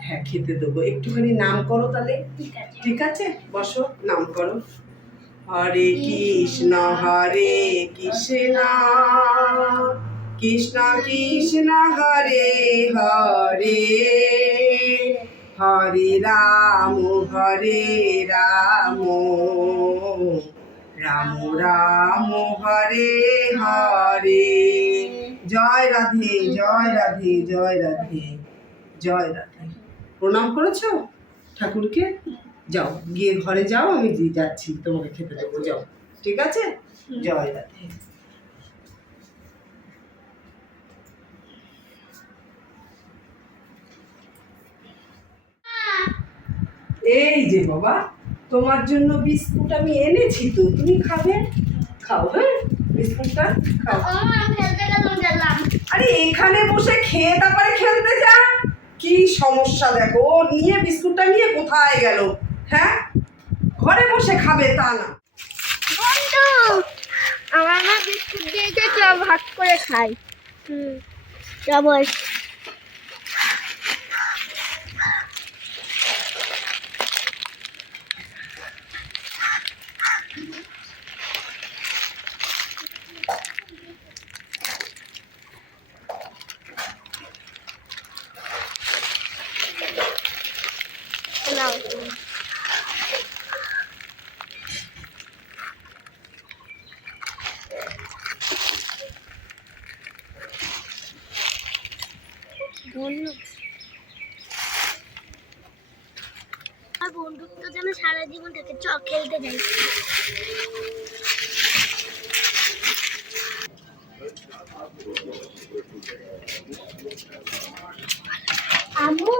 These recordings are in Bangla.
হ্যাঁ খেতে দেবো। একটুখানি নাম করো তাহলে। ঠিক আছে। বসো নাম করো। হরে কৃষ্ণ হরে কৃষ্ণ। কৃষ্ণ কৃষ্ণ হরে হরে। হরে রাম হরে রাম। রাম রাম হরে হরে। জয় রাধে জয় রাধে জয় রাধে। জয় রাধে। প্রণাম করেছ? ঠাকুরকে? যাও গিয়ে ঘরে যাও আমি দিয়ে যাচ্ছি তোমাকে খেতে দেবো যাও। ঠিক আছে? জয় রাধে। এই যে বাবা তোমার জন্য বিস্কুট আমি এনেছি তো তুমি খাবে? খাও হ্যাঁ? বিস্কুটটা খাও। আরে এখানে বসে খেয়ে তারপরে খেলতে যা। কি সমস্যা দেখো? ও নিয়ে বিস্কুটটা নিয়ে কোথায় গেল? হ্যাঁ? ঘরে বসে খাবে তা না। আমার মা বিস্কুট দিয়েছে চ ভাগ করে খাই হুম যাব নাও বন্ধু আর বন্ধুত্ব যেন সারা জীবন থাকে চ খেলতে যাই। আম্মু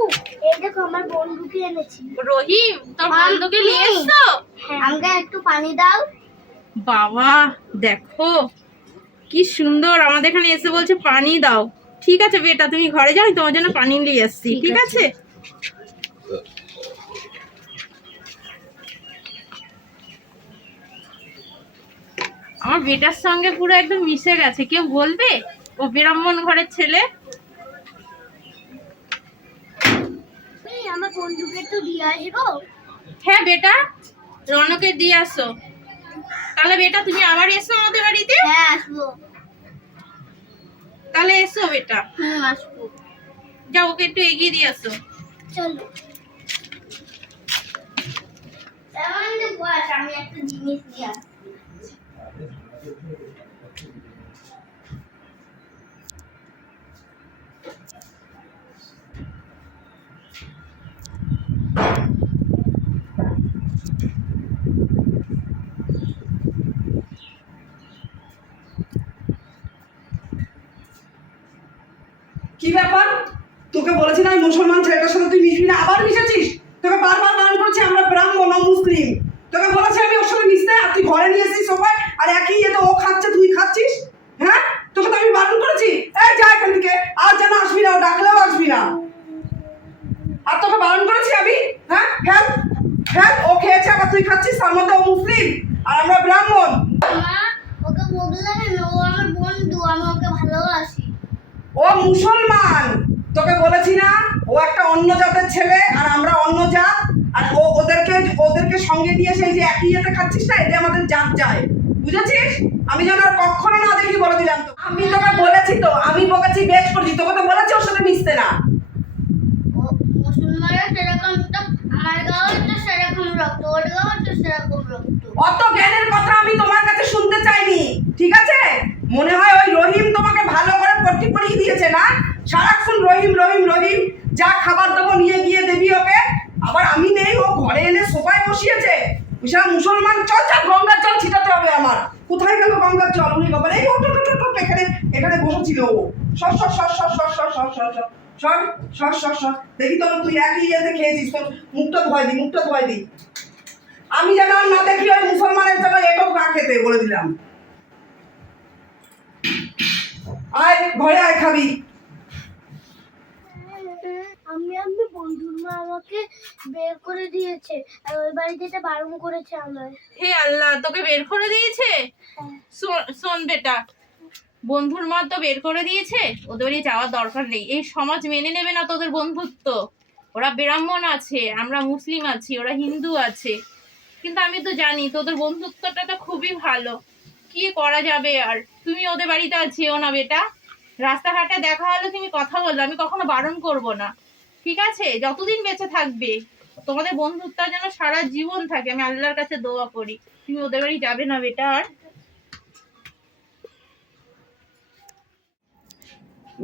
এই দেখো আমার বন্ধুকে এনেছি। রহিম তোর বন্ধুকে নিয়ে এসছো? হ্যাঁ। আমাকে একটু পানি দাও। বাবা দেখো কি সুন্দর। আমাদের এখানে এসে বলছে পানি দাও। ঠিক আছে বেটা তুমি ঘরে যাও তোমার জন্য পানি নিয়ে আসছি ঠিক আছে। আমার বেটার সঙ্গে পুরো একদম মিশে গেছে কেউ বলবে? ও ব্রাহ্মণ ঘরের ছেলে। আমার বন্ধুকে তো দিয়ে আসব? হ্যাঁ বেটা রনকে দিয়ে আসো। তাহলে বেটা তুমি আবার এসো আমাদের বাড়িতে? হ্যাঁ আসব। তাহলে এসো বেটা হ্যাঁ আসব। যাও ওকে একটু এগিয়ে দিয়ে আসো। চলো। আমি একটা জিনিস দিয়ে কি ব্যাপার? তোকে বলেছিলাম আমি মুসলমান ছেলেটার সাথে তুই মিশবি না? আবার মিশেছিস? তোকে বারবার বারণ করেছি, আমরা ব্রাহ্মণ মুসলিম। তোকে বলেছি আমি ওর সাথে মিশতে, আর তুই ঘরে নিয়ে এসেছিস সবাই, আর একই ইয়েতে ও খাচ্ছে, তুই খাচ্ছিস? হ্যাঁ? তোকে তো আমি বারণ করেছি? এই যা এখান থেকে, আর যেন আসবি না, ডাকলেও আসবি না। আর তোকে বারণ করেছি আমি? হ্যাঁ? ফেল ফেল ও খেয়েছে, আবার তুই খাচ্ছিস, তার মধ্যে ও মুসলিম, আর আমরা ব্রাহ্মণ। ওকে বললাম ও আমার বন্ধু, আমি ওকে ভালোবাসি। ও মুসলমান তোকে বলেছি না ও একটা অন্য জাতের ছেলে আর আমরা অন্য জাত আর ও ওদেরকে ওদেরকে সঙ্গে নিয়ে সেই যে একই ইয়েতে খাচ্ছিস না এটা আমাদের জাত যায়। বুঝেছিস? আমি যেন আর কখনো না দেখি বলে দিলাম তো। আমি তোকে বলেছি তো আমি বকেছি বেশ করেছি তোকে তো বলেছি ওর সাথে মিশতে না। অত জ্ঞানের কথা আমি তোমার কাছে শুনতে চাইনি ঠিক আছে? মনে হয় ওই রহিম তোমাকে ভালো করে পট্টি পরিয়ে দিয়েছে না সারাক্ষণ রহিম রহিম রহিম যা খাবার দেবো নিয়ে গিয়ে দেবি ওকে আবার আমি নেই ও ঘরে এনে সোফায় বসিয়েছে বিশাল মুসলমান চল চল গঙ্গার জল ছিটাতে হবে আমার কোথায় গেল গঙ্গার জল উনি বাবার এই এখানে এখানে বসেছিল ও সর সর সর সর সর সর সর সর সর সর সর সর দেখি তোর তুই একই ইয়েতে খেয়েছিস তোর মুখটা ধোয়াই দি মুখটা ধোয়াই দি আমি যেন না দেখি ওই মুসলমানের জন্য এটক না খেতে বলে দিলাম আয় ঘরে আয় খাবি। আমি আমি বন্ধুর মা আমাকে বের করে দিয়েছে আর ওই বাড়ি যেতে বারণ করেছে আমার হে আল্লাহ তোকে বের করে দিয়েছে? শোন- শোন বেটা বন্ধুর মত তো বের করে দিয়েছে ওদের বাড়ি যাওয়ার দরকার নেই। এই সমাজ মেনে নেবে না তোদের বন্ধুত্ব। ওরা ব্রাহ্মণ আছে আমরা মুসলিম আছি ওরা হিন্দু আছে। কিন্তু আমি তো জানি তোদের বন্ধুত্বটা তো খুবই ভালো। কি করা যাবে? আর তুমি ওদের বাড়িতে আর যেও না বেটা। রাস্তাঘাটে দেখা হলে তুমি কথা বলবে, আমি কখনো বারণ করব না। ঠিক আছে? যতদিন বেঁচে থাকবে, তোমাদের বন্ধুত্ব যেন সারা জীবন থাকে, আমি আল্লাহর কাছে দোয়া করি। তুমি ওদের বাড়ি যাবে না বেটা আর।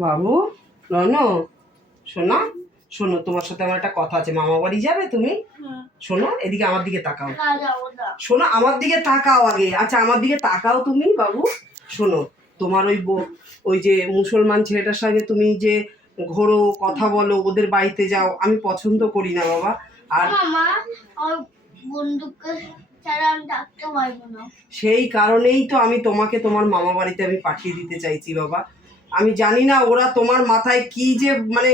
বাবু রন শোনা শোনো তোমার সাথে আমার একটা কথা আছে। মামা বাড়ি যাবে তুমি? শোনো এদিকে আমার দিকে তাকাও। শোনো আমার দিকে তাকাও আগে। আচ্ছা আমার দিকে তাকাও তুমি বাবু। শোনো তোমার ওই ওই যে মুসলমান ছেলেটার সঙ্গে তুমি যে ঘোরো কথা বলো ওদের বাড়িতে যাও আমি পছন্দ করি না বাবা। আর সেই কারণেই তো আমি তোমাকে তোমার মামা বাড়িতে আমি পাঠিয়ে দিতে চাইছি বাবা। আমি জানি না ওরা তোমার মাথায় কি যে মানে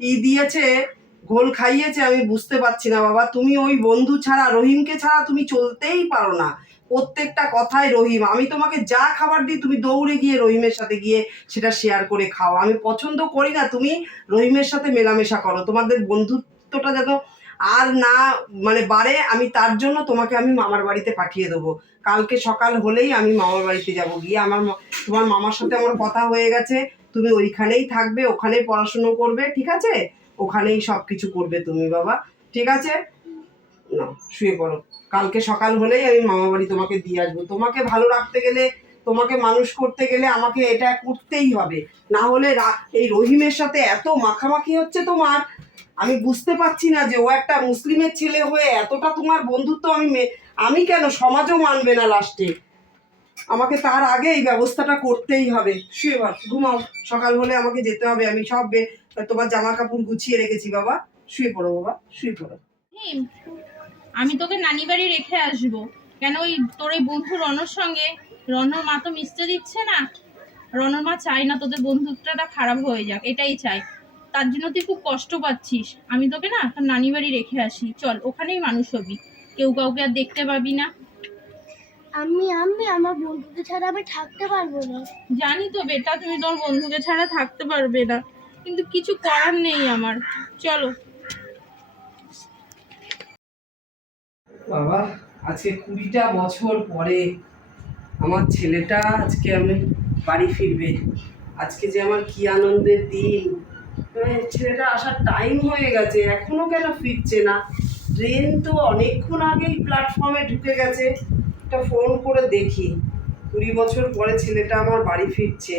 ই দিয়েছে, ঘোল খাইয়েছে, আমি বুঝতে পারছি না, বাবা। তুমি ওই বন্ধু ছাড়া, রহিমকে ছাড়া তুমি চলতেই পারো না। প্রত্যেকটা কথায় রহিম। আমি তোমাকে যা খাবার দিই, তুমি দৌড়ে গিয়ে রহিমের সাথে গিয়ে সেটা শেয়ার করে খাও। আমি পছন্দ করি না, তুমি রহিমের সাথে মেলামেশা করো। তোমাদের বন্ধুত্বটা যেন আর না মানে বাড়ে, আমি তার জন্য তোমাকে আমি মামার বাড়িতে পাঠিয়ে দেবো। কালকে সকাল হলেই আমি মামার বাড়িতে যাব। গিয়ে আমার তোমার মামার সাথে আমার কথা হয়ে গেছে। তুমি ওইখানেই থাকবে, ওখানেই পড়াশুনো করবে, ঠিক আছে? ওখানেই সব কিছু করবে তুমি, বাবা, ঠিক আছে? না, শুয়ে পড়ো। কালকে সকাল হলেই আমি মামা বাড়ি তোমাকে দিয়ে আসব। তোমাকে ভালো রাখতে গেলে, তোমাকে মানুষ করতে গেলে আমাকে এটা করতেই হবে। না হলে এই রহিমের সাথে এত মাখামাখি হচ্ছে তোমার। আমি বুঝতে পারছি না যে ও একটা মুসলিমের ছেলে হয়ে এতটা তোমার বন্ধুত্ব আমি আমি কেন সমাজও মানবে না লাস্টে? আমাকে তার আগে এই ব্যবস্থাটা করতেই হবে। শুয়ে পড় ঘুমাও, সকাল হলে আমাকে যেতে হবে, আমি সব তোমার জামা কাপড় গুছিয়ে রেখেছি বাবা। শুয়ে পড়ো বাবা, শুয়ে পড়ো। আমি তোকে নানি বাড়ি রেখে আসব। কেন ওই তোর এই বন্ধু রনর সঙ্গে? রনর মা তো মিশতে দিচ্ছে না। রনর মা চাই না তোদের বন্ধুত্বটা খারাপ হয়ে যাক, এটাই চাই তার জন্য তুই খুব কষ্ট পাচ্ছিস। আমি তোকে না নানি বাড়ি রেখে আসি। চল, ওখানেই মানুষ হবি। কেউ কাউকে আর দেখতে পাবি না। আমি আমি আমার বন্ধুকে ছাড়া আমি থাকতে পারব না। জানি তো বেটা তুমি তোমার বন্ধুকে ছাড়া থাকতে পারবে না। কিন্তু কিছু করার নেই আমার। চলো। বাবা আজকে কুড়িটা বছর পরে আমার ছেলেটা আজকে আমি বাড়ি ফিরবে। আজকে যে আমার কি আনন্দের দিন। ছেলেটা আসার টাইম হয়ে গেছে এখনও কেন ফিরছে না? ট্রেন তো অনেকক্ষণ আগেই প্ল্যাটফর্মে ঢুকে গেছে। একটা ফোন করে দেখি। কুড়ি বছর পরে ছেলেটা আমার বাড়ি ফিরছে।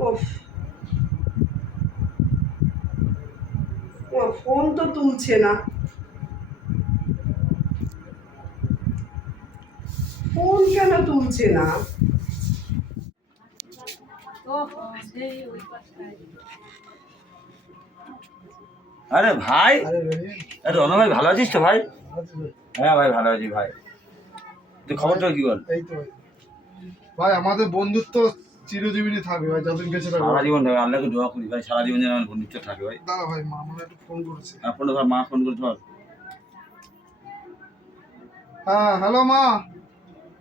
ওফ ও, ফোন তো তুলছে না। ফোন কেন তুলছে না? আরে ভাই আরে রণ ভাই ভালো আছিস তো ভাই। হ্যাঁ ভাই ভালো আছি ভাই। তুই কি বল? এই তো ভাই ভাই আমাদের বন্ধুত্ব চিরজীবনী থাকবে ভাই যতদিন বেঁচে থাকবে। সারা জীবন ভাই আল্লাহকে দোয়া করি ভাই সারা জীবন যেন আমার বন্ধুত্ব থাকে ভাই। দাদা ভাই মা আমার একটু ফোন করেছে। আর ফোনটা ধর মা ফোন করে ধর হ্যাঁ হ্যালো মা।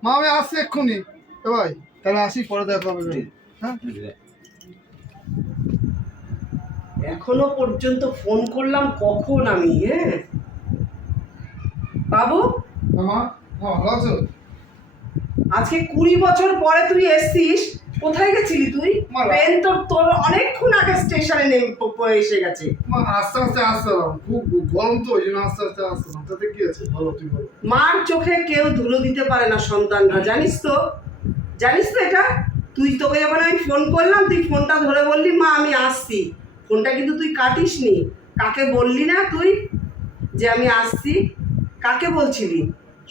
মা আমি আসছি এক্ষুনি। এ ভাই তাহলে আসি পরে দেখা হবে। হ্যাঁ? এখনও পর্যন্ত ফোন করলাম কখন আমি হ্যাঁ? বাবু? হ্যাঁ, মা। হ্যাঁ ভালো আছো আজকে কুড়ি বছর পরে তুই এসছিস কোথায় গেছিলি তুই। ট্রেন তোর তোর অনেকক্ষণ আগে স্টেশনে নেমে এসে গেছে। মা আস্তে আস্তে আসছিলাম খুব গরম তো ওই জন্য আস্তে আস্তে আসছিলাম তাতে কি আছে? ভালো তুই বলো। মার চোখে কেউ ধুলো দিতে পারে না সন্তানরা। জানিস তো? জানিস তো এটা? তুই তোকে যখন আমি ফোন করলাম তুই ফোনটা ধরে বললি মা আমি আসছি। ফোনটা কিন্তু তুই কাটিস নি কাকে বললি না তুই যে আমি আসছি? কাকে বলছিলি?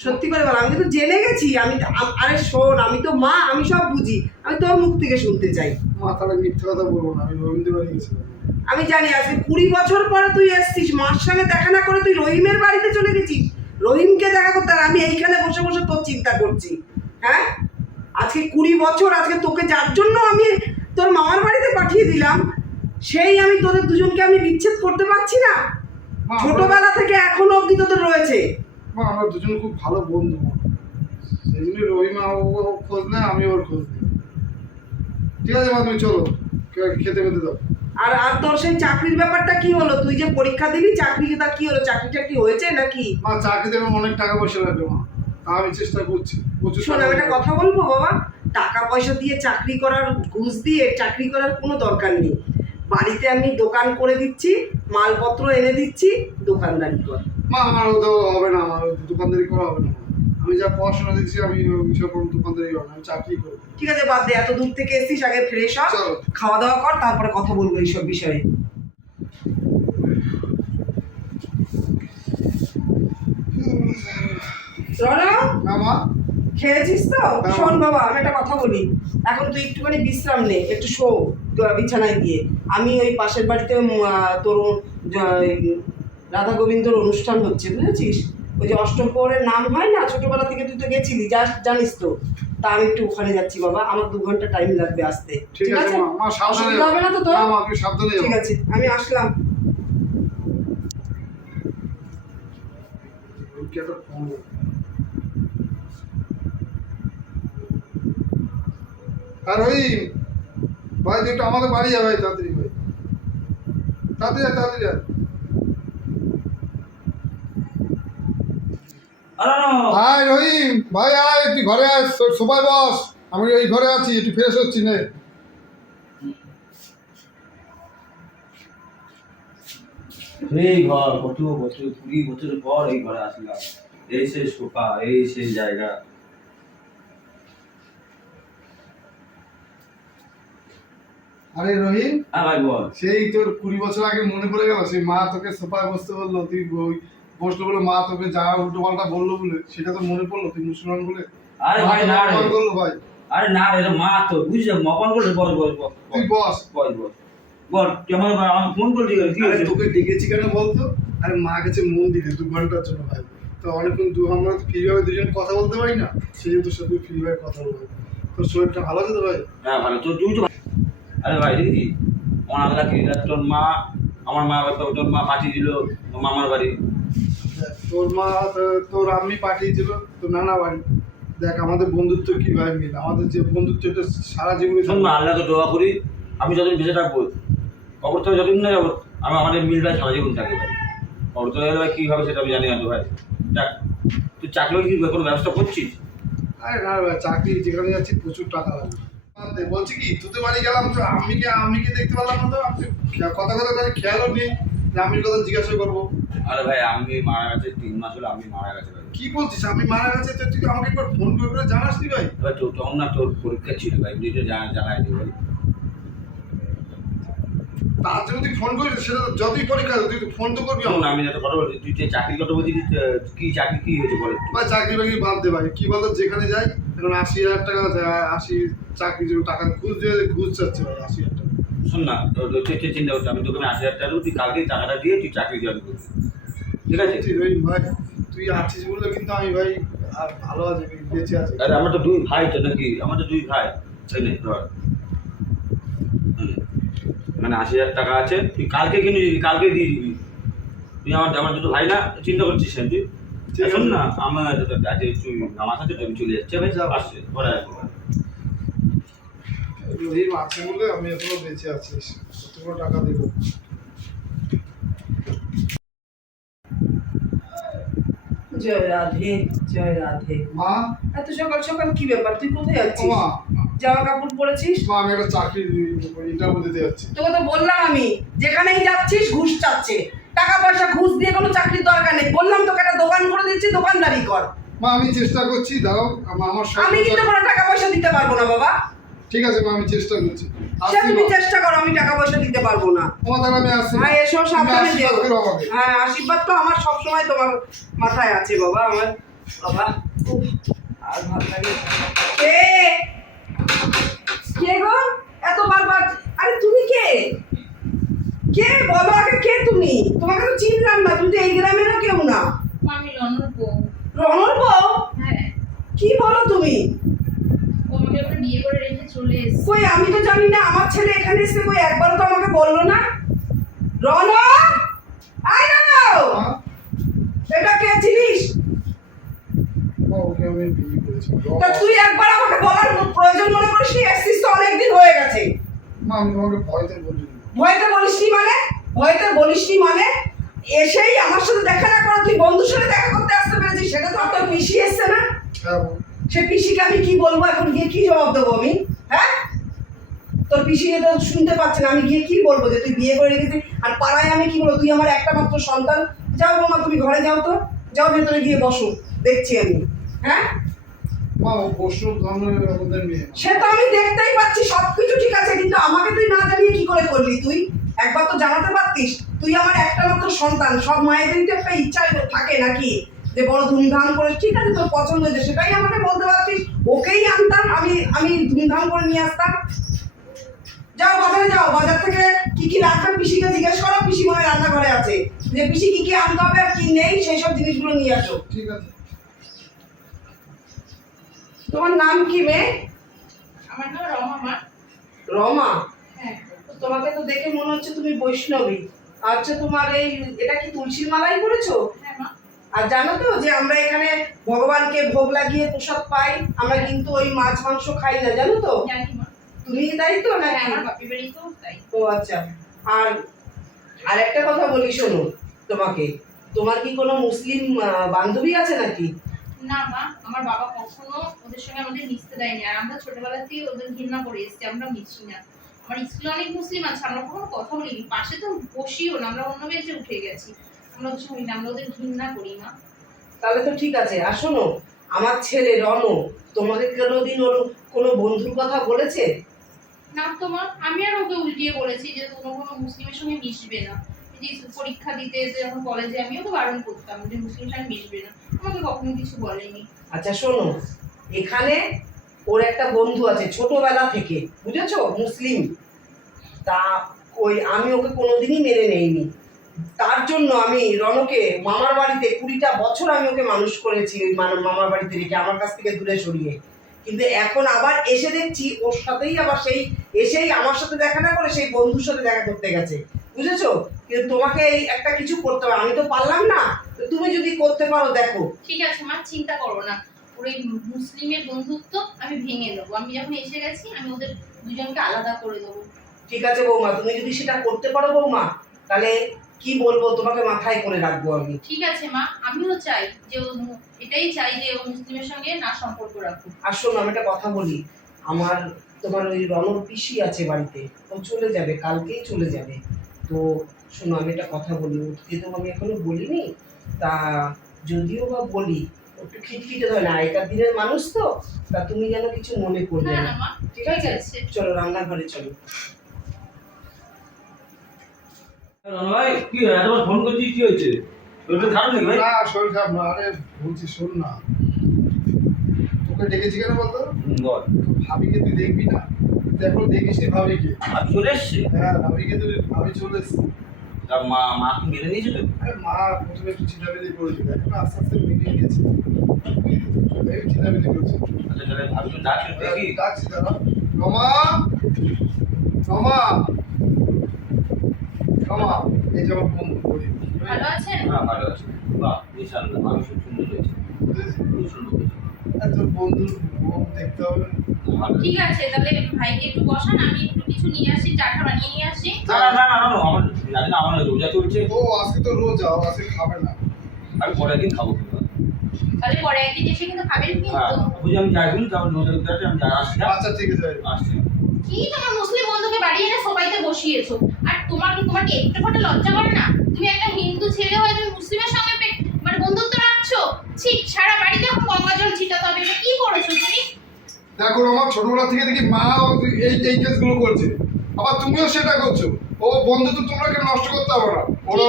সত্যি করে বল আমি তো জেনে গেছি আমি আরে শোন আমি তো মা আমি সব বুঝি আমি তোর মুখ থেকে শুনতে চাই। মা তাহলে মিথ্যে কথা বলব না আমি রবীন্দ্র বাড়ি গেছিলাম। আমি জানি আজকে কুড়ি বছর পরে তুই এসছিস মার সঙ্গে দেখা না করে তুই রহিমের বাড়িতে চলে গেছিস। রহিমকে দেখা করতে আর আমি এইখানে বসে বসে তোর চিন্তা করছি হ্যাঁ? আজকে কুড়ি বছর আজকে তোকে যার জন্য আমি তোর মামার বাড়িতে পাঠিয়ে দিলাম সেই আমি তোদের দুজনকে আমি বিচ্ছেদ করতে পারছি না। ছোটবেলা থেকে এখনও অবধি তোদের রয়েছে। মা আমরা দুজন খুব ভালো বন্ধু। সেই জন্য রহিমা ও খোঁজ নেয় আমি ওর খোঁজ নিই। ঠিক আছে মা তুমি চলো। খেতে খেতে দাও। আর আর তোর সেই চাকরির ব্যাপারটা কি হলো? তুই যে পরীক্ষা দিবি চাকরি তা কি হলো? চাকরিটা কি হয়েছে নাকি? মা চাকরিতে আমার অনেক টাকা পয়সা লাগবে মা। আমি চেষ্টা করছি। প্রচুর শোন আমি একটা কথা বলব বাবা? টাকা পয়সা দিয়ে চাকরি করার ঘুষ দিয়ে চাকরি করার কোনো দরকার নেই। বাড়িতে আমি দোকান করে দিচ্ছি মালপত্র এনে দিচ্ছি দোকানদারি কর। মা আমার তো হবে না আমার দোকানদারি করা হবে না। আমি যা পড়াশোনা দিচ্ছি আমি কোনো দোকানদারি হবে না আমি চাকরি করব। ঠিক আছে বাদ দে এত দূর থেকে এসছিস আগে ফ্রেশ হ। খাওয়া দাওয়া কর তারপরে কথা বলব এইসব বিষয়ে। মা। খেয়েছিস তো? হ্যাঁ। শোন বাবা আমি একটা কথা বলি। এখন তুই একটুখানি বিশ্রাম নে একটু শো বিছানায় গিয়ে। আমি ওই পাশের বাড়িতে তোর রাধা গোবিন্দর অনুষ্ঠান হচ্ছে বুঝেছিস? ওই যে অষ্টপ্রহরের নাম হয় না ছোটবেলা থেকে তুই তো গেছিলি যা- জানিস তো। তা আমি একটু ওখানে যাচ্ছি বাবা আমার দু ঘণ্টা টাইম লাগবে আসতে। ঠিক আছে অসুবিধা হবে না তো তোর? ঠিক আছে আমি আসলাম। আর ওই ভাই একটু আমাদের বাড়ি যাবে তাড়াতাড়ি ভাই। তাড়াতাড়ি যা, তাড়াতাড়ি যা। আরে আয় রহিম ভাই আয় তুই ঘরে আয় সবাই বস। আমি ওই ঘরে আছি একটু ফ্রেশ হচ্ছি নে। এই ঘর কত বছর কুড়ি বছর পর এই ঘরে আসলাম। এই সেই সোফা এই সেই জায়গা। আরে রহিম হ্যাঁ ভাই বল। সেই তোর কুড়ি বছর আগে মনে পড়ে গেল সেই মা তোকে সোফায় বসতে বলল তুই বসল বলে মা তোকে যা উল্টো পাল্টা বলল বলে সেটা তো মনে পড়ল তুই মুসলমান বলে? আরে ভাই না রে। করল ভাই। আরে না রে মা তো মকন করলে বল বল বল তুই বস। বল বল। বল আমার আমার ফোন করলি? কি আরে তোকে ডেকেছি কেন বলতো? আরে মা গেছে মন্দিরে দু ঘণ্টার জন্য ভাই। তো অনেকক্ষণ দু আমরা ফ্রিভাবে দুজন কথা বলতে পারি না সেই জন্য তোর সাথে ফ্রিভাবে কথা বলব। তোর শরীরটা ভালো আছে তো ভাই? হ্যাঁ ভালো। তো তুই তো আরে ভাই দেখি আমার আল্লাহ কি তোর মা আমার মা তোর তোর মা পাঠিয়ে দিল মামার বাড়ি। তোর মা তোর আম্মি পাঠিয়েছিল তোর নানা বাড়ি। দেখ আমাদের বন্ধুত্ব কি ভাই মিল? আমাদের যে বন্ধুত্ব এটা সারা জীবনে শোন না আল্লাহকে দোয়া করি আমি যতদিন বেঁচে থাকব কবর থেকে যতদিন না যাব আমি আমাদের মিলটা সারা জীবন থাকবে ভাই। কবর থেকে ভাই কী হবে সেটা আমি জানি না তো ভাই। দেখ তুই চাকরি কি কোনো ব্যবস্থা করছিস? আরে না ভাই চাকরি যেখানে যাচ্ছি প্রচুর টাকা লাগে বাদ দে, বলছি কি তোদের বাড়ি গেলাম তো আম্মিকে আম্মিকে দেখতে পেলাম না তো আমি কথা কথা তাহলে খেয়ালও নেই। যে আম্মির কথা জিজ্ঞাসা করব। আরে ভাই আমি মারা গেছে তিন মাস হলো আমি মারা গেছে ভাই। কি বলছিস? আমি মারা গেছে তো তুই আমাকে একবার ফোন করে করে জানাস নি ভাই এবার তো তখন না তোর পরীক্ষা ছিল ভাই বুঝতে জানা জানায়নি ভাই। তার জন্য তুই ফোন করিস সেটা যতই পরীক্ষা তুই ফোন তো করবি আমাকে। আমি একটা কথা বলছি তুই যে চাকরি কথা বলছিস কি চাকরি কি হয়েছে বলে ভাই চাকরি বাকরি বাদ দে ভাই কি বলতো যেখানে যাই এখন আশি হাজার টাকা আশি চাকরি টাকা ঘুষ দিয়ে ঘুষ যাচ্ছে ভাই আশি হাজার শোন না চিন্তা করছি আমি তোকে আমি আশি হাজার টাকা তুই কালকেই টাকাটা দিয়ে তুই চাকরি জয়েন করবি। ঠিক আছে? ভাই তুই আছিস বলে কিন্তু আমি ভাই আর ভালো আছি বেঁচে আছি। আরে আমার তো দুই ভাই তো নাকি আমার তো দুই ভাই। তাই না ধর। মানে আশি হাজার টাকা আছে তুই কালকে কিনে দিবি কালকে দিয়ে দিবি। তুই আমার আমার দুটো ভাই না চিন্তা করছিস না তুই? শোন না আমার আজ তুই আমার সাথে চলে যাচ্ছে ভাই। আসছে পরে রহিম আছে বলে আমি এখনও বেঁচে আছি। কতগুলো টাকা দেবো? জয় রাধে জয় রাধে। মা? এত সকাল সকাল কি ব্যাপার? তুই কোথায় যাচ্ছিস মা। জামা কাপড় পরেছিস? মা আমি একটা চাকরি ইন্টারভিউ দিতে যাচ্ছি। তোকে তো বললাম আমি যেখানেই যাচ্ছিস ঘুষ চাচ্ছে। টাকা পয়সা ঘুষ দিয়ে কোনো চাকরির দরকার নেই। বললাম তোকে একটা দোকান করে দিচ্ছি দোকানদারি কর। মা আমি চেষ্টা করছি দাও। আমার আমি কিন্তু কোনো টাকা পয়সা দিতে পারব না বাবা। ঠিক আছে মা আমি চেষ্টা করছি। সে আসছি তুমি চেষ্টা করো আমি টাকা পয়সা দিতে পারব না। তোমার দ্বারা আমি আসছি হ্যাঁ এসো সাবধানে যেও। হ্যাঁ আশীর্বাদ তো আমার সবসময় তোমার মাথায় আছে বাবা আমার বাবা। আর ভালো লাগে কে? কে গো? এত বারবার আরে তুমি কে? কে? বলো আগে কে তুমি? তোমাকে তো চিনলাম না তুমি তো এই গ্রামেরও কেউ না। আমি বউ। বউ? হ্যাঁ। কি বলো তুমি ও আমাকে এবার বিয়ে করে রেখে চলে এসেছে কই আমি তো জানি না আমার ছেলে এখানে এসে কই একবারও তো আমাকে বলল না? রন আয় না মা, এটা কে চিনিস? তা তুই একবার আমাকে বলার প্রয়োজন মনে করিস নি? এসছিস তো অনেকদিন হয়ে গেছে। মা আমি তোমাকে ভয়তে বলি ভয়তে বলিসনি মানে? ভয়তে বলিসনি মানে? এসেই আমার সাথে দেখা না করে তুই বন্ধুর সাথে দেখা করতে আসতে পেরেছিস সেটা তো আর তোর পিসি এসছে না? হ্যাঁ সে পিসিকে আমি কি বলব এখন গিয়ে কি জবাব দেবো আমি? হ্যাঁ? তোর পিসিকে তো শুনতে পাচ্ছে না আমি গিয়ে কি বলব যে তুই বিয়ে করে রেখেছিস? আর পাড়ায় আমি কি বলব তুই আমার একটা মাত্র সন্তান। যাও বৌমা তুমি ঘরে যাও তো। যাও ভেতরে গিয়ে বসো দেখছি আমি। হ্যাঁ? সে তো আমি দেখতেই পাচ্ছি সবকিছু ঠিক আছে কিন্তু আমাকে তুই না জানিয়ে কি করে করলি তুই? একবার তো জানাতে পারতিস তুই আমার একটা মাত্র সন্তান। সব মায়েদেরই তো একটা ইচ্ছা থাকে নাকি? যে বড় ধুমধাম করে ঠিক আছে তোর পছন্দ হয়েছে সেটাই আমাকে বলতে পারতিস। ওকেই আনতাম আমি আমি ধুমধাম করে নিয়ে আসতাম। যাও বাজারে যাও বাজার থেকে কি কি রাখবে পিসিকে জিজ্ঞেস করো পিসি মনে রান্নাঘরে আছে। যে পিসি কি কি আনতে হবে আর কি নেই সেই সব জিনিসগুলো নিয়ে আসো। ঠিক আছে। তোমার নাম কি মেয়ে? আমার নাম রমা মা। রমা? হ্যাঁ। তোমাকে তো দেখে মনে হচ্ছে তুমি বৈষ্ণবী। আচ্ছা তোমার এই এটা কি তুলসীর মালাই করেছ হ্যাঁ মা। আর জানো তো যে আমরা এখানে ভগবানকে ভোগ লাগিয়ে প্রসাদ পাই আমরা কিন্তু ওই মাছ মাংস খাই না জানো তো? জানি মা। তুমি তাই তো না হ্যাঁ আমার বাপের বাড়ি তো তাই। ও আচ্ছা। আর আর একটা কথা বলি শোনো তোমাকে। তোমার কি কোনো মুসলিম বান্ধবী আছে নাকি? না মা আমার বাবা কখনো ওদের সঙ্গে আমাদের মিশতে দেয়নি। আর আমরা ছোটবেলাতেই ওদের ঘৃণা করে এসেছি আমরা মিশি না। আমার স্কুলে অনেক মুসলিম আছে আমরা কখনো কথা বলিনি। পাশে তো বসিও না আমরা অন্য বেঞ্চে উঠে গেছি। আমরা ওদের সঙ্গে না, আমরা ওদের ঘৃণা করি না। তাহলে তো ঠিক আছে। আর শোনো আমার ছেলে রণ তোমাকে কোনোদিন ওর কোনো বন্ধুর কথা বলেছে? না, তোমার, আমি আর ওকে উল্টিয়ে বলেছি যে কোনো কোনো মুসলিমের সঙ্গে মিশবে না। যে পরীক্ষা দিতে যখন কলেজে আমি ওকে বারণ করতাম যে মুসলিমের সঙ্গে মিশবে না। আমাকে কখনো কিছু বলেনি। আচ্ছা শোনো, এখানে ওর একটা বন্ধু আছে ছোটবেলা থেকে, বুঝেছ? মুসলিম। তা ওই, আমি ওকে কোনোদিনই মেনে নেইনি। তার জন্য আমি রনকে, মামার বাড়িতে কুড়িটা বছর আমি ওকে মানুষ করেছি, ওই মামার বাড়িতে রেখে, আমার কাছ থেকে দূরে সরিয়ে। কিন্তু এখন আবার এসে দেখছি ওর সাথেই আবার সেই এসেই আমার সাথে দেখা না করে সেই বন্ধুর সাথে দেখা করতে গেছে। বুঝেছ? কিন্তু তোমাকে এই একটা কিছু করতে হবে। আমি তো পারলাম না। তুমি যদি করতে পারো দেখো। ঠিক আছে মা চিন্তা করো না। ওর এই মুসলিমের বন্ধুত্ব আমি ভেঙে দেবো। আমি যখন এসে গেছি আমি ওদের দুজনকে আলাদা করে দেবো। ঠিক আছে বৌমা তুমি যদি সেটা করতে পারো বৌমা তাহলে কি বলব তোমাকে মাথায় করে রাখব আমি। ঠিক আছে মা। আমিও চাই যে ও এটাই চাই যে ও মুসলিমের সঙ্গে না সম্পর্ক রাখুক। আর শোনো আমি একটা কথা বলি। আমার তোমার ওই রনর পিসি আছে বাড়িতে ও চলে যাবে কালকেই চলে যাবে। তো শোনো আমি একটা কথা বলি ওকে তো আমি এখনও বলিনি তা যদিও বা বলি একটু খিটখিটে ধরে। না আগেকার দিনের মানুষ তো তা তুমি যেন কিছু মনে করবে না ঠিক আছে। চলো রান্নাঘরে চলো। ভাই কি এতবার ফোন করছিস কি হয়েছে? শরীরটা খারাপ নাকি ভাই? না শরীর খারাপ না আরে বলছি শোন না। তোকে ডেকেছি কেন বলতো? বল। ভাবিকে তুই দেখবি না। এখন দেখিস নি ভাবিকে। চলে এসছে? হ্যাঁ ভাবিকে তুই ভাবি চলে এসছে। তার মা মা কি মেনে নিয়েছে তো আরে মা প্রথমে একটু চিন্তাবিদি করেছিল এখন আস্তে আস্তে মিলিয়ে গেছে এই করছে। আচ্ছা তাহলে ভাবি ডাকছি দেখি। ডাকছি দাঁড়া রমা রমা। রমা এই যে আমার বন্ধু ভালো আছেন? হ্যাঁ ভালো আছে। বাহ ইনশাআল্লাহ ভালো সুন্দর হয়েছে। খুব সুন্দর হয়েছে। তোর বন্ধুর মুখ দেখতে হবে। ঠিক আছে তাহলে ভাইকে একটু বসান আমি একটু কিছু নিয়ে আসি চাটা বানিয়ে নিয়ে আসি। না না না না না, না, আমার জানি না আমার রোজা চলছে। ও আজকে তো রোজ যাও আজকে খাবে না। আমি পরের দিন খাব। কিন্তু তাহলে পরে একদিন এসে কিন্তু খাবেন হ্যাঁ কিন্তু বুঝি আমি যাই বলি তারপর রোজা করতে আমি যাই আসছি হ্যাঁ? আচ্ছা ঠিক আছে। আসছি। কি তোমার মুসলিম বন্ধুকে বাড়ি এনে সবাইতে বসিয়েছো? তোমার কি তোমার কি একটু ফোটা লজ্জা করে না? তুমি একটা হিন্দু ছেলে হয়ে তুমি মুসলিমের সঙ্গে মানে বন্ধুত্ব রাখছো? ঠিক সারা বাড়িতে এখন গঙ্গা জল ছিটাতে হবে এটা কি করেছ তুমি? দেখো আমার ছোটবেলা থেকে দেখি মা এই এই কেসগুলো করছে। আবার তুমিও সেটা করছ। ও বন্ধু তো তোমরা কেন নষ্ট করতে হবে না? ওরা।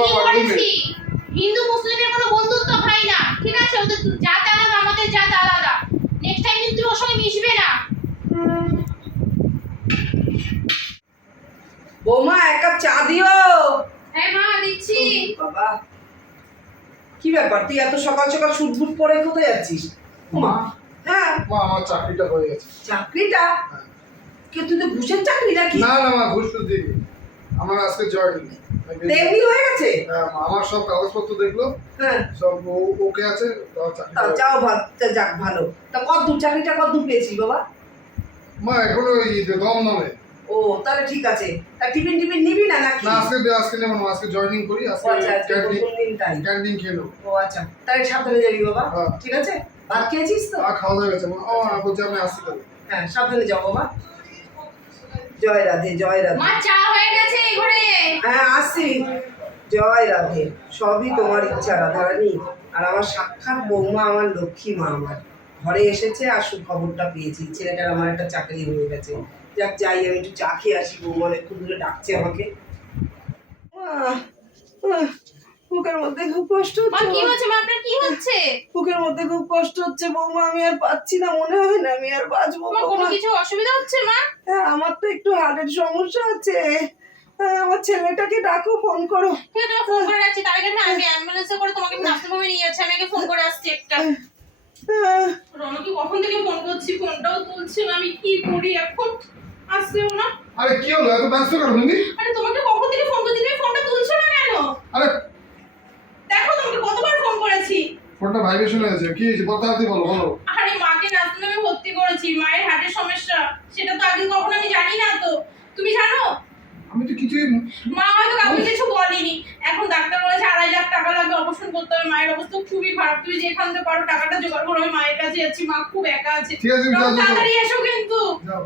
হিন্দু মুসলিমের কোনো বন্ধুত্ব হয় না। ঠিক আছে ওদের জাত আলাদা আমাদের জাত আলাদা। নেক্সট টাইম কিন্তু ওর সঙ্গে মিশবে না। বৌমা এক কাপ চা দিও। হ্যাঁ মা দিচ্ছি। বাবা। কি ব্যাপার? তুই এত সকাল সকাল শুটবুট পরে কোথায় যাচ্ছিস? মা হ্যাঁ। মা আমার চাকরিটা হয়ে গেছে। চাকরিটা? হ্যাঁ। কে তুই তো ঘুষের চাকরি নাকি? না না মা ঘুষ তো দিই আমার আজকে জয়েনিং তেমনি হয়ে গেছে? আমার সব কাগজপত্র দেখল। হ্যাঁ। সব ওকে আছে যাও ভাত তা যাক ভালো। তা কত দূর চাকরিটা কত দূর পেয়েছিস বাবা? মা এখনও ওই দম নামে ও তাহলে ঠিক আছে। তা টিফিন টিফিন নিবি না নাকি? না আজকে আজকে নেব না আজকে জয়েনিং করি আজকে আচ্ছা ক্যান্টিন দিন তাই। ক্যান্টিন নেব। ও আচ্ছা তাহলে সাবধানে যাবি বাবা। হ্যাঁ। ঠিক আছে? ভাত খেয়েছিস তো? আর খাওয়া দাওয়া গেছে ও বলছি আমি আসছি তাহলে। হ্যাঁ সাবধানে যাও বাবা। জয় রাধে জয় রাধে। মা চা হয়ে গেছে এই ঘরে। হ্যাঁ আসছি। জয় রাধে সবই তোমার ইচ্ছা রাধারানী। আর আমার সাক্ষাৎ বৌমা আমার লক্ষ্মী মা আমার। ঘরে এসেছে আর সুখবরটা পেয়েছি। ছেলেটার আমার একটা চাকরি হয়ে গেছে। যাক যাই আমি একটু চা খেয়ে আসি বৌমা অনেকক্ষণ ধরে ডাকছে আমাকে। বুকের মধ্যে খুব কষ্ট হচ্ছে কি হচ্ছে মা আপনার কি হচ্ছে? বুকের মধ্যে খুব কষ্ট হচ্ছে বৌমা আমি আর পাচ্ছি না মনে হয় না আমি আর বাঁচবো কোনো কিছু অসুবিধা হচ্ছে মা? হ্যাঁ, আমার তো একটু হার্টের সমস্যা আছে। হ্যাঁ, আমার ছেলেটাকে ডাকো ফোন করো। ঠিক আছে ফোন করে রাখছি তার আগে না আমি অ্যাম্বুলেন্সে করে তোমাকে নার্সিংহোমে নিয়ে যাচ্ছি আমি আগে ফোন করে আসছি একটা। রনকে কখন থেকে ফোন করছি ফোনটাও তুলছে না আমি কি করি এখন? আসছেও না? আরে কি হলো? এত ব্যস্ত করো তুমি? আরে তোমাকে কখন থেকে ফোন করছি? তুমি ফোনটা তুলছো না কেন? আরে দেখো তোমাকে কতবার ফোন করেছি। ফোনটা ভাইব্রেশন হয়েছে কি হয়েছে? বলতে হাতে বলো বলো। আরে মাকে নার্সিংহোমে ভর্তি করেছি। মায়ের হার্টের সমস্যা। সেটা তো আগে কখনো আমি জানি না তো। তুমি জানো? আমি তো কিছুই মা হয়তো কাউকে কিছু বলেনি। এখন ডাক্তার বলেছে আড়াই লাখ টাকা লাগবে অপারেশন করতে হবে। মায়ের অবস্থা খুবই খারাপ। তুমি যেখান থেকে পারো টাকাটা জোগাড় করো। আমি মায়ের কাছে যাচ্ছি মা খুব একা আছে। ঠিক আছে। তাড়াতাড়ি এসো কিন্তু। যাও।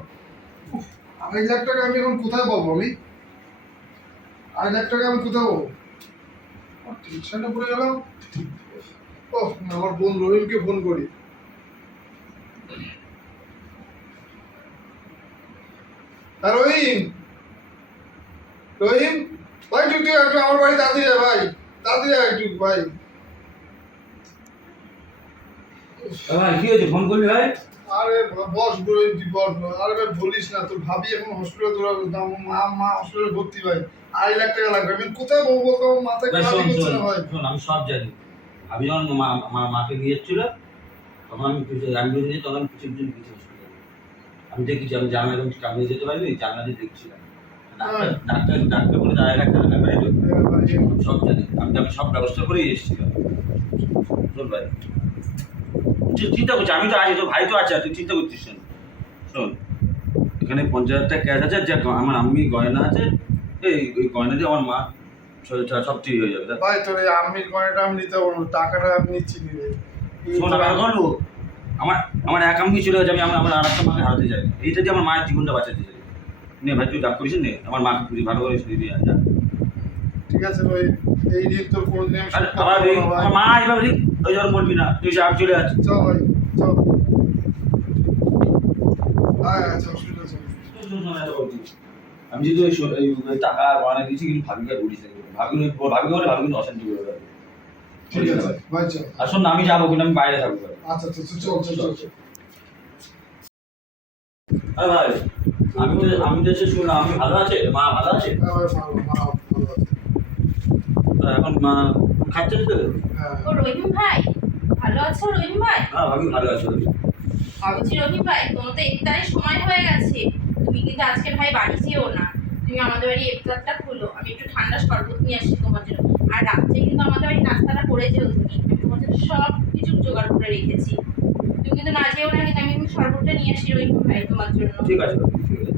আড়াই লাখ টাকা আমি এখন কোথায় পাবো আমি? আড়াই লাখ টাকা আমি কোথায় পাবো? টেনশনে পড়ে গেলাম। ও আমার বোন রহিমকে ফোন করি। হ্যাঁ রহিম। রহিম, ভাই, তুই তুই একটু আমার বাড়ি তাড়াতাড়ি আয়, ভাই। তাড়াতাড়ি আয় একটু, ভাই। কি হয়েছে? ফোন করলি ভাই? আরে বস তুই বস আরে ভাই বলিস না তোর ভাবি এখন হসপিটালে তোর মা মা হসপিটালে ভর্তি ভাই। আড়াই লাখ টাকা লাগবে। আমি কোথায় বলব বলতো মাথায় কাজ করছে না ভাই। শোন আমি সব জানি। আমি যখন মা মাকে নিয়ে এসেছিল তখন আমি কিছু অ্যাম্বুলেন্স নিয়ে তখন আমি কিছু দিন কিছু আমি দেখেছি আমি জানলা এখন কামড়ে যেতে পারিনি জানলা দিয়ে দেখছিলাম। ডাক্তার ডাক্তার ডাক্তার বলে আড়াই লাখ টাকা লাগবে এই তো। হ্যাঁ আমি সব জানি। আমি আমি সব ব্যবস্থা করেই এসেছিলাম। ভাই। চিন্তা করছি আমি তো আছি তো ভাই তো আছে তুই চিন্তা করছিস শোন শোন এখানে পঞ্চাশ হাজার টাকা ক্যাশ আছে যে আমার আম্মি গয়না আছে এই ওই গয়না দিয়ে আমার মা সব ঠিক হয়ে যাবে দেখ। ভাই তোর এই আম্মির গয়নাটা আমি নিতে পারব টাকাটা আমি নিচ্ছি। শোন আমার আমার আমার এক আম্মি চলে গেছে আমি আমার আমার আর একটা মাকে হারাতে চাই এইটা দিয়ে আমার মায়ের জীবনটা বাঁচাতে চাই নে ভাই তুই ডাক করিস নে আমার মাকে পুরি ভালো করে শুনে দিয়ে যা ঠিক আছে ভাই এই ঋণ তোর কোনদিন আমি আর শোধ করতে আবার পারব এই- না ভাই। মা এবার ওই জন্য বলবি না তুই চলে যাচ্ছি চল ভাই চল আমি যদি ওই টাকা দিয়েছি কিন্তু ভাবিকে না ভাবি ভাবি বলে ভাবি কিন্তু অশান্তি করে দেবে ঠিক আছে ভাই চল আমি যাব কিন্তু আমি বাইরে থাকব। আচ্ছা আচ্ছা চল চল চল চল। আরে ভাই আমি তো আমি তো শুনলাম আমি ভালো আছে? মা ভালো আছে? হ্যাঁ ভালো ভালো আছে। এখন মা খাচ্ছে তো ও রহিম ভাই ভালো আছো রহিম ভাই? হ্যাঁ ভাবি ভালো আছে বলছি রহিম ভাই তোমার তো ইফতারের সময় হয়ে গেছে। তুমি কিন্তু আজকে ভাই বাড়ি যেও না। তুমি আমাদের বাড়ি ইফতারটা খুলো। আমি একটু ঠান্ডা শরবত নিয়ে আসছি তোমার জন্য। আর রাত্রে কিন্তু আমাদের বাড়ি নাস্তাটা করে যেও তুমি। আমি তোমার জন্য সব কিছু জোগাড় করে রেখেছি। তুমি কিন্তু না যেও না কিন্তু আমি কিন্তু শরবতটা নিয়ে আসি রহিম ভাই তোমার জন্য। ঠিক আছে ভাবি, ঠিক আছে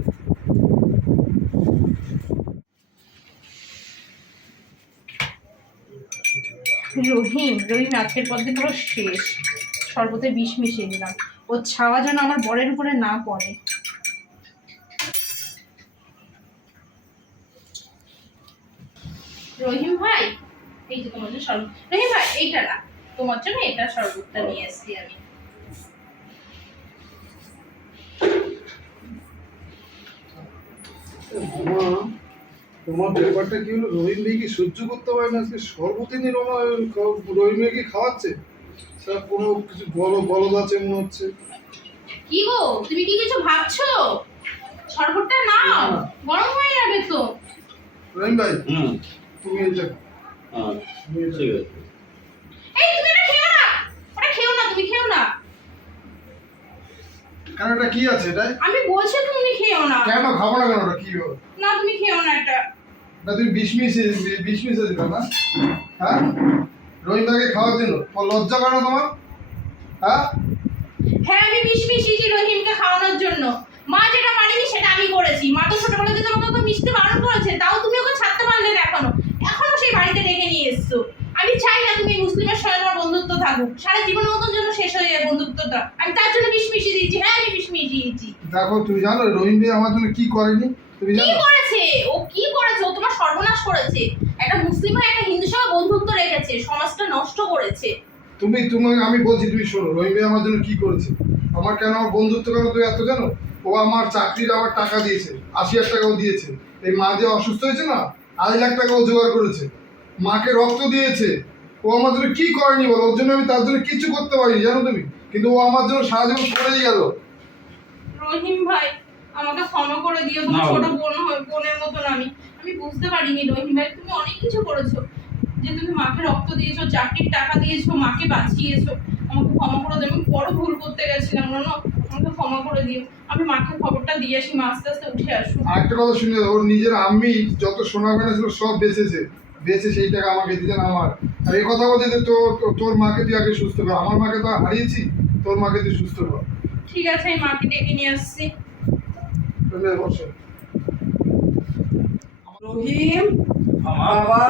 রহিম রহিম আজকের পর দিন পুরো শেষ। শরবতে বিষ মিশিয়ে দিলাম ও ছাওয়া যেন আমার বরের উপরে না পড়ে। রহিম ভাই, এই যে তোমার জন্য শরবত রহিম ভাই, এইটা না তোমার জন্য এটা শরবতটা নিয়ে এসেছি আমি। মা তোমার ব্যাপারটা কি হলো? রহিম ভাই কি সহ্য করতে পারে না আজকে? সর্বদিনই রমা রহিম ভাই কি খাওয়াচ্ছে? স্যার কোনো কিছু বড় বলদ আছে মনে হচ্ছে। কি গো তুমি কি কিছু ভাবছ? শরবতটা নাও গরম হয়ে যাবে তো। রহিম ভাই হুম। তুমি এটা হ্যাঁ ঠিক আছে। এই তুমি এটা খেও না। ওটা খেও না তুমি খেও না। কেন এটা কি আছে এটাই আমি বলছি তুমি খেও না। কেন খাব না কেন ওটা কি? না তুমি খেও না এটা। না তুমি বিষ মিশে বিষ মিশে দিবে না। হ্যাঁ? রহিম ভাইকে খাওয়ার জন্য। লজ্জা করে না তোমার? হ্যাঁ? হ্যাঁ আমি বিষ মিশিয়েছি রহিমকে খাওয়ানোর জন্য। মা যেটা পারিনি সেটা আমি করেছি। মা তো ছোটবেলা থেকে তোমাকে ওকে মিশতে বারণ করেছে তাও তুমি ওকে ছাড়তে পারলে না এখনও। এখনও সেই বাড়িতে ডেকে নিয়ে এসছো। আমি চাই না তুমি মুসলিমের সঙ্গে তোমার বন্ধুত্ব থাকুক। সারা জীবনের মতন জন্য শেষ হয়ে যায় বন্ধুত্বটা। আমি তার জন্য বিষ মিশিয়ে দিয়েছি। হ্যাঁ আমি বিষ মিশিয়ে দিয়েছি দেখো তুমি জানো রহিম ভাই আমার জন্য কি করেনি? তুমি কি করেছে? ও কি করেছে? ও তোমার সর্বনাশ করেছে। একটা মুসলিম হয়ে একটা হিন্দুর সঙ্গে বন্ধুত্ব রেখেছে সমাজটা নষ্ট করেছে। তুমি তোমাকে আমি বলছি তুমি শোনো রহিম আমার জন্য কি করেছে? আমার কেন আমার বন্ধুত্ব কেন তুমি এত জানো? ও আমার চাকরির আবার টাকা দিয়েছে আশি হাজার টাকাও দিয়েছে। এই মা যে অসুস্থ হয়েছে না আড়াই লাখ টাকাও জোগাড় করেছে। মাকে রক্ত দিয়েছে। ও আমার জন্য কি করেনি বলো? ওর জন্য আমি তার জন্য কিছু করতে পারিনি জানো তুমি? কিন্তু ও আমার জন্য সারা জীবন করেই গেল। রহিম ভাই আমাকে ক্ষমা করে দিও তোমার ছোট। বোন হয়ে বোনের মতন আমি। আমি বুঝতে পারিনি রহিম ভাই তুমি অনেক কিছু করেছ। যে তুমি মাকে রক্ত দিয়েছ চাকরির টাকা দিয়েছ মাকে বাঁচিয়েছো আমাকে ক্ষমা করে দিও। আমি বড় ভুল করতে গেছিলাম না না আমাকে ক্ষমা করে দিও। আমি মাকে খবরটা দিয়ে আসি মা আস্তে আস্তে উঠে আসুক। আরেকটা কথা শুনে ওর নিজের আম্মি যত সোনা গয়না ছিল সব বেঁচেছে। বেচে সেই টাকা আমাকে দিতেন আমার। আর এই কথা বলছে যে তোর তোর- তোর মাকে তুই আগে সুস্থ কর। আমার মাকে তো হারিয়েছি তোর মাকে তুই সুস্থ কর। ঠিক আছে আমি মাকে ডেকে নিয়ে আসছি। বসো রহিম বাবা বাবা।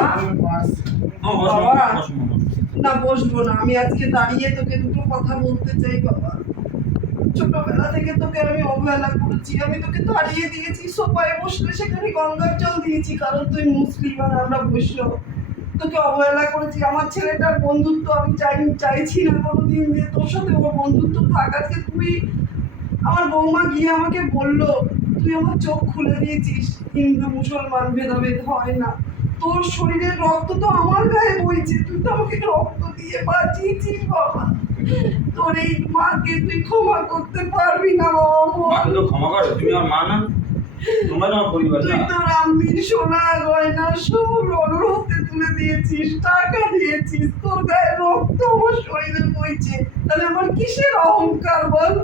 বসো, বসো। না বসবো না আমি আজকে দাঁড়িয়ে তোকে দুটো কথা বলতে চাই বাবা ছোটবেলা থেকে তোকে আমি অবহেলা করেছি আমি তোকে দাঁড়িয়ে দিয়েছি সোফায় বসলে সেখানে গঙ্গার জল দিয়েছি কারণ তুই মুসলিম আর আমরা বৈষ্ণব তোকে অবহেলা করেছি আমার ছেলেটার বন্ধুত্ব আমি চাই চাইছি না কোনোদিন যে তোর সাথে ওর বন্ধুত্ব থাক আজকে তুই আমার বৌমা গিয়ে আমাকে বলল তুই আমার চোখ খুলে দিয়েছিস। হিন্দু মুসলমান ভেদাভেদ হয় না। তোর শরীরের রক্ত তো আমার গায়ে বইছে। তুই তো আমাকে রক্ত দিয়ে বাঁচিয়েছিস বাবা। তোর এই মাকে তুই ক্ষমা করতে পারবি না বাবা। ক্ষমা করো। তুমি আমার মা না? তো সোনা গয়না সব অনুরোধে তুলে দিয়েছিস টাকা দিয়েছিস। তোর গায়ে রক্ত আমার শরীরে বইছে। তাহলে আমার কিসের অহংকার বল?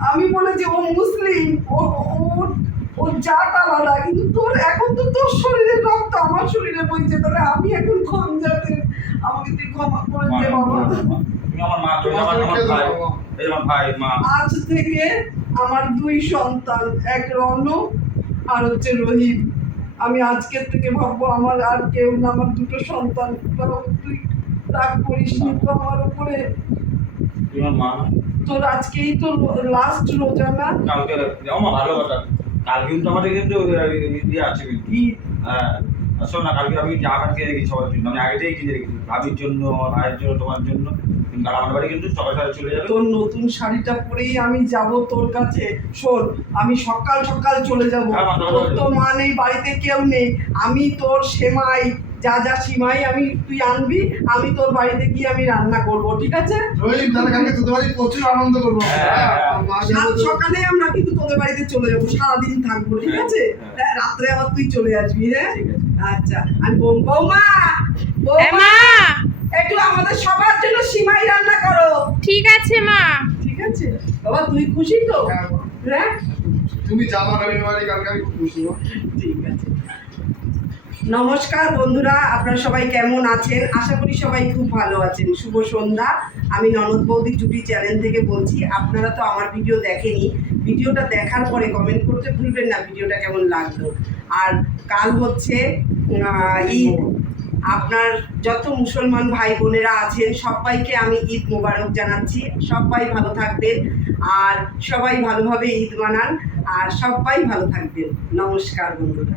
আমি বলেছি ও মুসলিম ও ও- ওর জাত আলাদা কিন্তু তোর এখন তো তোর শরীরের রক্ত আমার শরীরে বইছে তাহলে আমি এখন কোন জাতের? আমাকে তুই ক্ষমা করে দে বাবা। আমার মা তুমি আমার আমার ভাই। এই আমার ভাই মা। আজ থেকে আমার দুই সন্তান এক রণ আর হচ্ছে রহিম। আমি আজকের থেকে ভাববো আমার আর কেউ না আমার দুটো সন্তান। তুই রাগ করিস নি তো আমার উপরে। মা। তোর আজকেই তো লাস্ট রোজা না? কালকে আমার ভালো কথা। কাল কিন্তু আমাদের কিন্তু ইয়ে আছে কি? শোন না কালকে আমি কাপড় কিনে রেখেছি সবার জন্য। আমি আগে থেকেই কিনে রেখেছি ভাবির জন্য ভাইয়ের জন্য তোমার জন্য। কিন্তু আমার বাড়ি কিন্তু সকাল সকাল চলে যাবে। তোর নতুন শাড়িটা পরেই আমি যাব তোর কাছে। শোন আমি সকাল সকাল চলে যাব। হ্যাঁ, তোর তো মা নেই বাড়িতে কেউ নেই। আমি তোর সেমাই। যা যা সিমাই আমি তুই আনবি আমি তোর বাড়িতে গিয়ে আমি রান্না করব ঠিক আছে? রহিম তাহলে কালকে তোদের বাড়ি প্রচুর আনন্দ করব হ্যাঁ, হ্যাঁ? হ্যাঁ। সাত সকালে আমরা কিন্তু তোদের বাড়িতে চলে যাব সারাদিন থাকব ঠিক আছে? হ্যাঁ। রাত্রে আবার তুই চলে আসবি হ্যাঁ? আচ্ছা আমি বৌ- বৌমা বৌমা একটু আমাদের সবার জন্য সিমাই রান্না করো। ঠিক আছে মা। ঠিক আছে? বাবা তুই খুশি তো? হ্যাঁ, তুমি যাবা রহিম কালকে আমি খুব খুশি। ঠিক আছে। নমস্কার বন্ধুরা, আপনারা সবাই কেমন আছেন? আশা করি সবাই খুব ভালো আছেন। শুভ সন্ধ্যা। আমি ননদ বৌদি জুটি চ্যানেল থেকে বলছি, আপনারা তো আমার ভিডিও দেখেনি। ভিডিওটা দেখার পরে কমেন্ট করতে ভুলবেন না, ভিডিওটা কেমন লাগল। আর কাল হচ্ছে ঈদ। আপনার যত মুসলমান ভাই বোনেরা আছেন, সবাইকে আমি ঈদ মোবারক জানাচ্ছি। সবাই ভালো থাকবেন। আর সবাই ভালোভাবে ঈদ মানান। আর সবাই ভালো থাকবেন। নমস্কার বন্ধুরা।